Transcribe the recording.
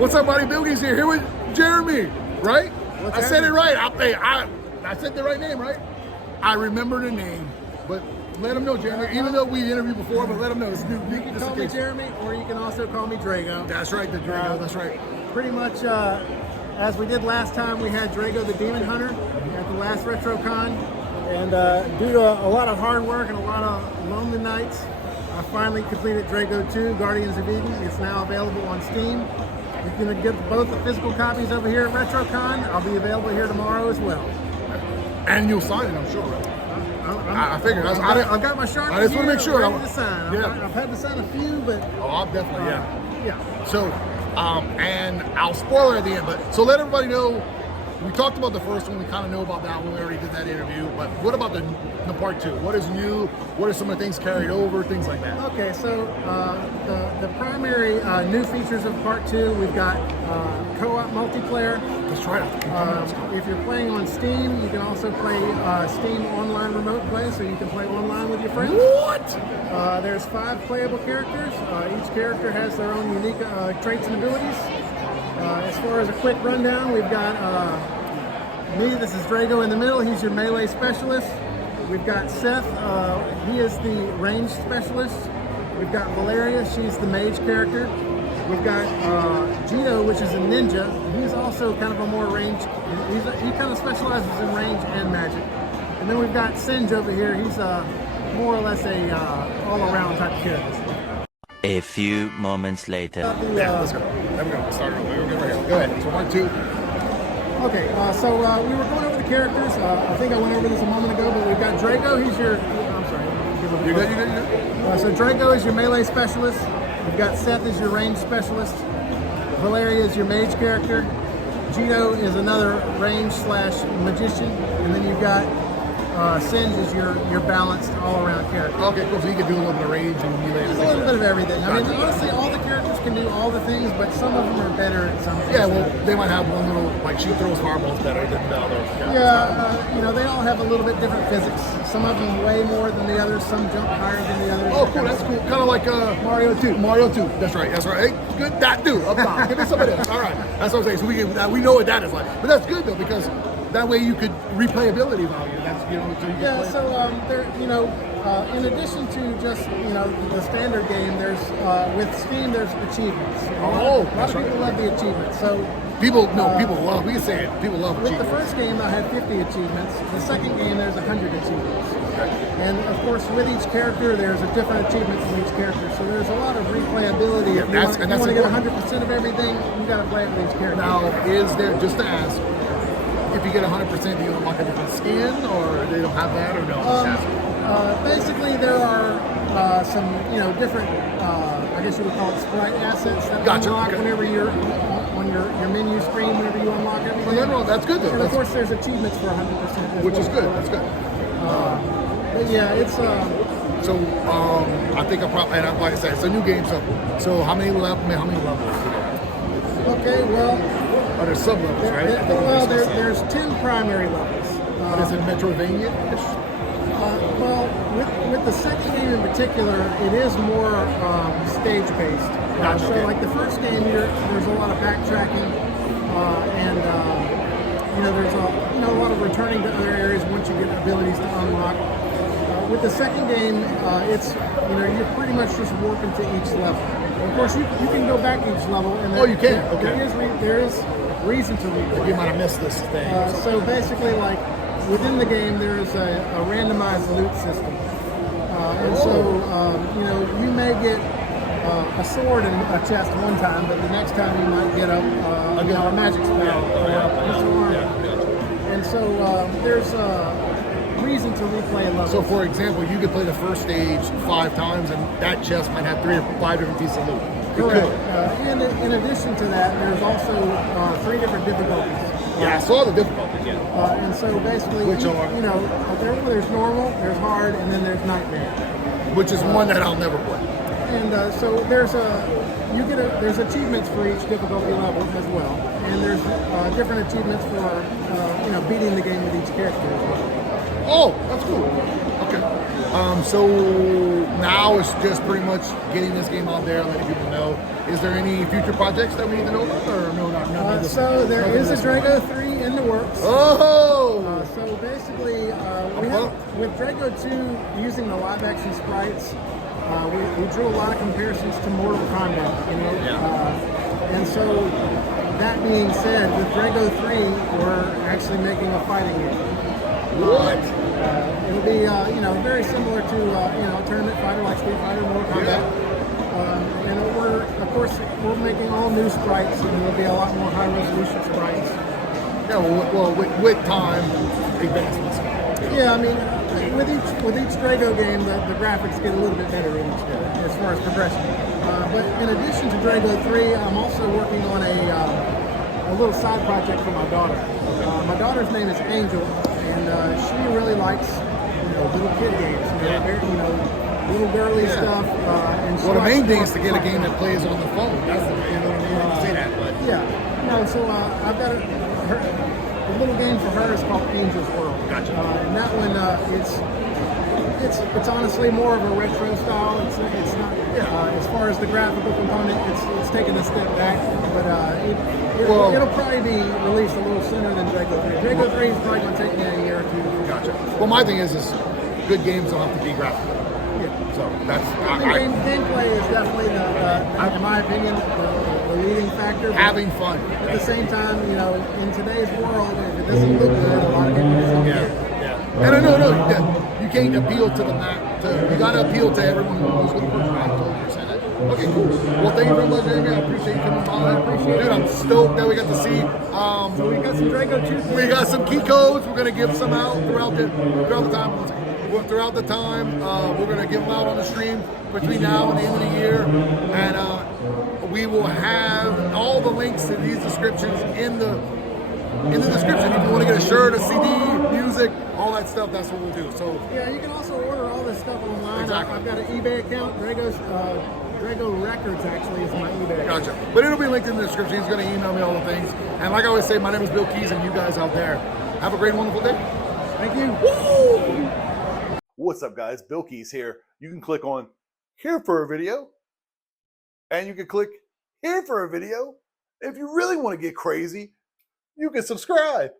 What's up, buddy? BillKeyz here with Jeremy, right? I said it right. I said the right name, right? I remember the name, but let them know, Jeremy. Even though we interviewed before, but let them know it's new. You can call me Jeremy, or you can also call me Jrago. That's right, the Jrago. That's right. Pretty much as we did last time, we had Jrago the Demon Hunter at the last RetroCon, and due to a lot of hard work and a lot of lonely nights, I finally completed Jrago 2, Guardians of Eden. It's now available on Steam. You can get both the physical copies over here at RetroCon. I'll be available here tomorrow as well. And you'll sign it, I'm sure, right? I figured. I've got my Sharpie. I just want to make sure. Ready to sign. I've had to sign a few, but I'm definitely yeah. So, and I'll spoil it at the end. But so let everybody know. We talked about the first one. We kind of know about that one. We already did that interview. But what about the part 2? What is new? What are some of the things carried over? Things like that. Okay, so the primary new features of part 2, we've got co-op multiplayer. That's right. If you're playing on Steam, you can also play Steam online remote play, so you can play online with your friends. What? There's 5 playable characters. Each character has their own unique traits and abilities. As far as a quick rundown, we've got me, this is Jrago in the middle, he's your melee specialist. We've got Seth, he is the ranged specialist. We've got Valeria, she's the mage character. We've got Gino, which is a ninja. He's also kind of a more ranged, he kind of specializes in range and magic. And then we've got Singe over here, he's more or less a all-around type of character. A few moments later. Let's go. There we go. Start over. Go ahead. So 1, 2. Okay, so we were going over the characters. I think I went over this a moment ago, but we've got Jrago. He's your... I'm sorry. You're good. So Jrago is your melee specialist. We've got Seth as your range specialist. Valeria is your mage character. Gino is another range / magician. And then you've got Singe is your balanced all-around character. Okay, cool. So you can do a little bit of range and melee. Just a little bit of everything. I mean, honestly, all the characters can do all the things, but some of them are better at some things. Yeah, well, they might have one little, like she throws fireballs better than the others. Yeah, they all have a little bit different physics. Some of them way more than the others. Some jump higher than the others. Oh, cool. That's cool. Kind of like Mario 2. Mario 2. That's right. Hey, good. That dude up top. Give me some of this. All right. That's what I'm saying. So we know what that is like. But that's good though, because that way you could replayability value. That's so you can play. So there, in addition to just the standard game, there's with Steam there's achievements. A lot of people love the achievements. So people love. We can say it. People love with achievements. the first game, I had 50 achievements. The second game, there's 100 achievements. Okay. And of course, with each character, there's a different achievement from each character. So there's a lot of replayability. Yeah, if you want to get 100% of everything, you got to play it with each character. Now, is there, just to ask, if you get 100%, do you unlock a different skin, or they don't have that, or no? Basically, there are some, different, I guess you would call it sprite assets that unlock whenever you're on your menu screen, whenever you unlock everything. Well, no, that's good though. And of course, there's achievements for 100%. Which is good. That's good. But yeah, it's. So I think like I said, it's a new game. So how many levels? Okay, well. Oh, there's sub levels, right? There's 10 primary levels. What is it, Metroidvania-ish? Well, with the second game in particular, it is more stage-based. Gotcha, So, like the first game, there's a lot of backtracking, and there's a lot of returning to other areas once you get abilities to unlock. With the second game, it's you're pretty much just warping to each level. Of course, you can go back each level, and you can. Okay. There is reason to replay. You might have missed this thing. So basically, like within the game, there is a randomized loot system, and so you may get a sword in a chest one time, but the next time you might get a magic spell or a piece of armor. And so there's reason to replay a level. So, for example, you could play the first stage 5 times, and that chest might have 3 or 5 different pieces of loot. Correct. And in addition to that, there's also 3 different difficulties. Yeah, I saw the difficulties. Yeah. And so basically, which are there's normal, there's hard, and then there's nightmare. Which is one that I'll never play. And so there's achievements for each difficulty level as well, and there's different achievements for beating the game with each character as well. Oh, that's cool. Okay. So now it's just pretty much getting this game out there, letting people know. Is there any future projects that we need to know about, or no, not so there is a Jrago 3 in the works. Oh! So basically, with Jrago 2 using the live action sprites, we drew a lot of comparisons to Mortal Kombat, you know. And so that being said, with Jrago 3, we're actually making a fighting game. What? It'll be you know, very similar to you know, a tournament fighter like Street Fighter, Mortal Kombat. And we're making all new sprites, and there'll be a lot more high resolution sprites. Yeah, well, with time, advancements. Yeah, I mean, with each Jrago game, the graphics get a little bit better in each game as far as progression. But in addition to Jrago 3, I'm also working on a little side project for my daughter. My daughter's name is Angel, and she really likes, you know, little kid games. You know, little girly stuff. And well, the main thing is to get a game that plays on the phone. That's the, you know what I mean? Say that, but yeah. No, so I've got a little game for her is called Angel's World. Gotcha. And that one, it's honestly more of a retro style. It's not as far as the graphical component. It's taken a step back, but it'll probably be released a little sooner than Jrago 3. Jrago 3 is probably going to take me a year or two. Gotcha. Well, my thing is good games don't have to be graphical. Yeah. So that's gameplay is definitely in my opinion, the leading factor. Having fun. At the same time, you know, in today's world, if it doesn't look good, a lot of people just don't care. Yeah. And no, you can't appeal to the map. You got to appeal to everyone who knows what the person I told you said it. Okay, cool. Well, thank you very much, Jeremy. I appreciate you coming by. Dude, I'm stoked that we got to see. So we got some Jrago 2. We got some key codes. We're gonna give some out throughout the time. Throughout the time, we're going to give them out on the stream between now and the end of the year, and we will have all the links to these descriptions in the description. If you want to get a shirt, a CD, music, all that stuff, that's what we'll do. So yeah, you can also order all this stuff online. Exactly. I've got an eBay account. Jrago Records actually is my eBay account. Gotcha. But it'll be linked in the description. He's going to email me all the things. And like I always say, my name is BillKeyz, and you guys out there, have a great, wonderful day. Thank you. Woo! What's up, guys? BillKeyz here. You can click on here for a video, and you can click here for a video. If you really want to get crazy, you can subscribe.